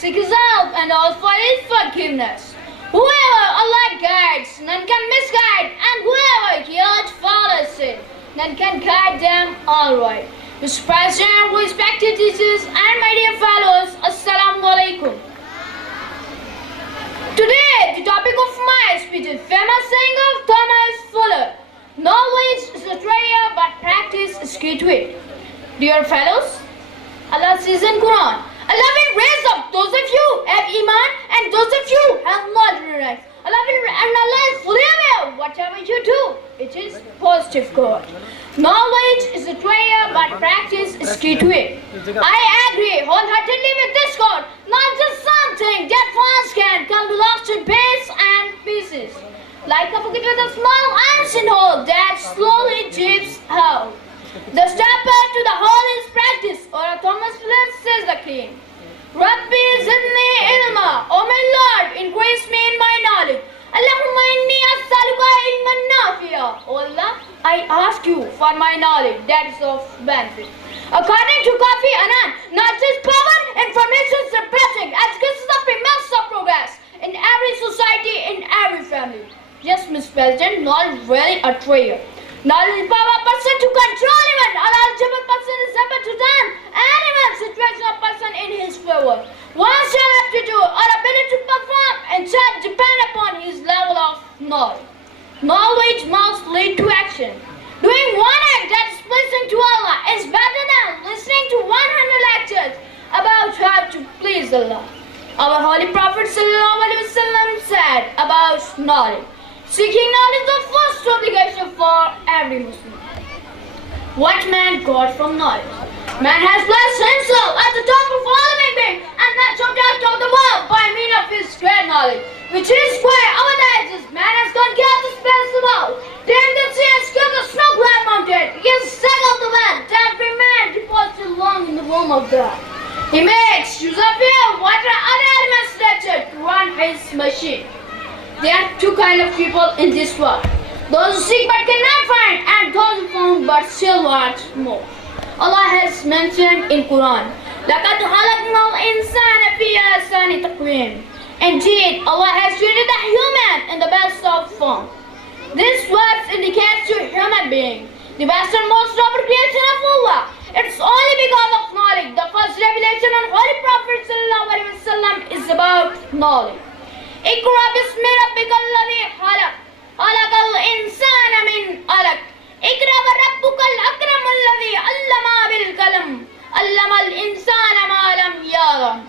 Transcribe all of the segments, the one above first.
seek His help and all for His forgiveness. Whoever Allah guides, none can misguide, and whoever He urged follows it, none can guide them aright. Mr. President, respected teachers, and my dear fellows, Assalamu Alaikum. Today, the topic of my speech is famous saying of Thomas Fuller: knowledge is a treasure, but practice is key to it. Dear fellows, Allah says in Quran, Allah will raise up those of you who have Iman and those of you who have knowledge. Allah is fully aware of whatever you do. It is positive God. Knowledge is a treasure, but practice is key to it. I agree wholeheartedly with this quote. Not just something that once can come to lost in bits and pieces, like a bucket with a small iron hole that slowly drips out. The stepper to the whole is practice, or Thomas Fuller says the king. Rabbi zidni ilma, O my Lord, increase me in my knowledge. Allahumma inni as'aluka ilman nafi'a. O Allah, I ask you for my knowledge that is of benefit. According to Kafi Anand, knowledge is power, information is blessing, education is the premise of progress in every society, in every family. Yes, Mr. President, knowledge is really a treasure. Knowledge is power person to control even. A knowledgeable person is able to turn any situation or person in his favor. One's aptitude or ability to perform and shall depend upon his level of knowledge. Knowledge must lead to action. Doing one act that is pleasing to Allah is better than listening to 100 lectures about how to please Allah. Our Holy Prophet ﷺ said about knowledge: seeking knowledge is the first obligation for every Muslim. What man got from knowledge? Man has blessed himself at the top of all living beings and that subject of the world by means of his great knowledge, which is why our diocese man has gone get the space of all. Tamed the sea and scaled the snow-clad mountain. He has settled the land that remained deposited long in the womb of God. He makes use of air, water, and other elements nature to run his machine. There are two kinds of people in this world: those who seek but cannot find, and those who found but still want more. Allah has mentioned in Quran, لَقَدْ خَلَقْنَا الْإِنسَانَ فِي أَحْسَنِ تَقْوِيمٍ. Indeed, Allah has created the human in the best of form. This verse indicates to human being the best and most noble creation of Allah. It's only because of knowledge. The first revelation on Holy Prophet ﷺ is about knowledge. اقرأ باسم ربك الذي خلق خلق الإنسان من علق اقرأ وربك الأكرم الذي علم بالقلم علم الإنسان ما لم يعلم.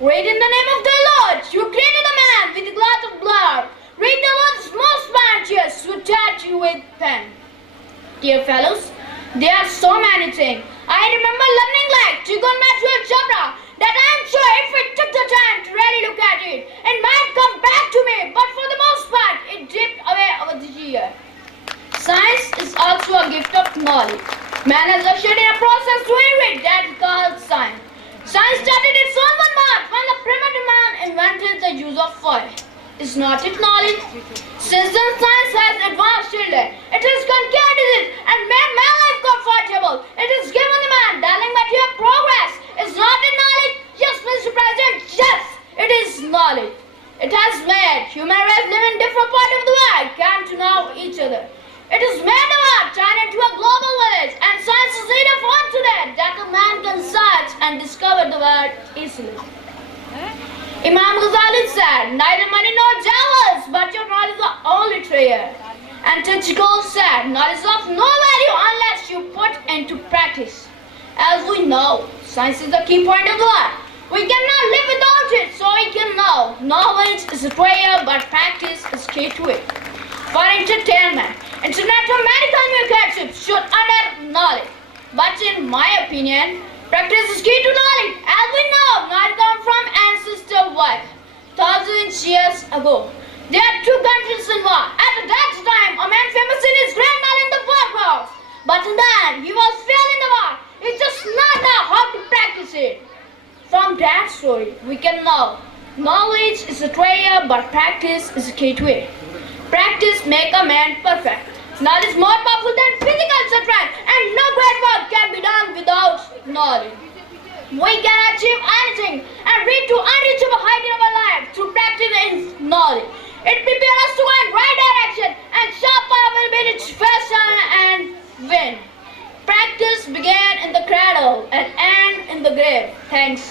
Read in the name of the Lord, who created a man with a glass of blood. Read the words most bounteous, who taught you with pen. Dear fellows, there are so many things I remember learning, like trigonometry algebra, that I am sure if we took the time to really look at it, it might come back to me, but for the most part, it dripped away over the year. Science is also a gift of knowledge. Man has ushered in a process to innovate that is called science. Science started its own one mark when the primitive man invented the use of fire. Is not it knowledge? Since then, science has advanced children. It has conquered disease and made man life comfortable. It has given the man darling material progress. Is not it knowledge? Yes, Mr. President, yes, it is knowledge. It has made human race live in different parts of the world come to know each other. It has made the world turn into a global village, and science is enough for today that a man can search and discover the world easily. Imam Ghazali said, neither money nor jewels, but your knowledge is the only treasure. And Chichikov said, knowledge is of no value unless you put into practice. As we know, science is the key point of the world. We cannot live without it, so we can know. Knowledge is a treasure, but practice is key to it. For entertainment, internet or medical communication should under knowledge. But in my opinion, practice is key to knowledge. As we know, knowledge comes from ancestral work. Thousands of years ago, there are two countries in war. At that time, a man famous in his great knowledge in the warcraft. But then, he was failed in the war. He just not know how to practice it. From that story, we can know knowledge is a treasure, but practice is the key to it. Practice makes a man perfect. Knowledge is more powerful than physical strength, and no great work can be done without knowledge. We can achieve anything and reach to unreachable height in our life through practice and knowledge. It prepares us to go in right direction and sharp our will be its fashion and win. Practice began in the cradle and end in the grave. Thanks.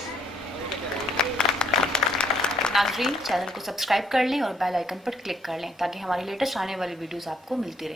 नाज़रीन, channel को subscribe कर लें और bell icon पर click कर लें ताकि हमारी लेटेस्ट आने वाली वीडियोस आपको मिलती रहे।